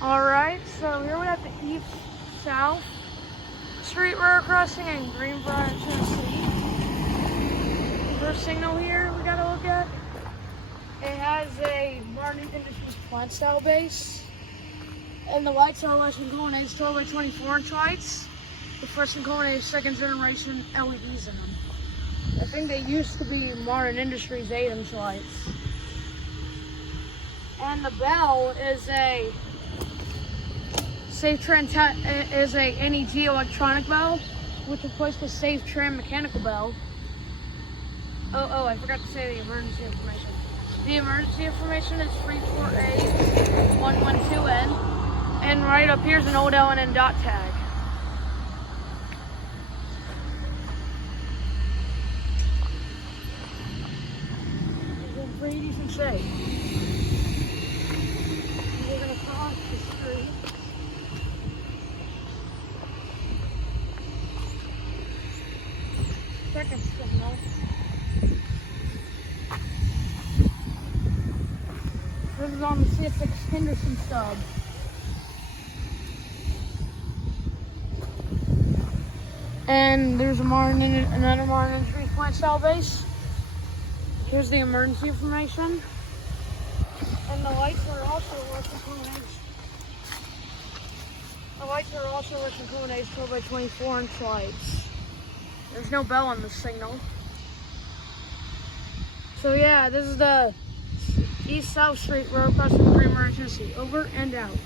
Alright, so here we have the East-South Street Railroad crossing in Greenbrier, Tennessee. First signal here we gotta look at. It has a Martin Industries plant style base. And the lights are electric colonnades, 12 by 24 inch lights. The first and colonnade second generation LEDs in them. I think they used to be Martin Industries 8-inch lights. And the bell is a Safe Tran is a NEG electronic bell, which replaced the Safe Tran mechanical bell. Oh, I forgot to say the emergency information. The emergency information is 348-112N, and right up here is an old L&N dot tag. It's pretty decent shape. We're gonna cross the street. Second signal. This is on the CSX Henderson stub. And there's another Martin Industries plant style base. Here's the emergency information. And the lights are also electric colonnades. The lights are also electric colonnades, 12 by 24 inch lights. There's no bell on the signal. So yeah, this is the East-South Street Railroad crossing Greenbrier, Tennessee. Over and out.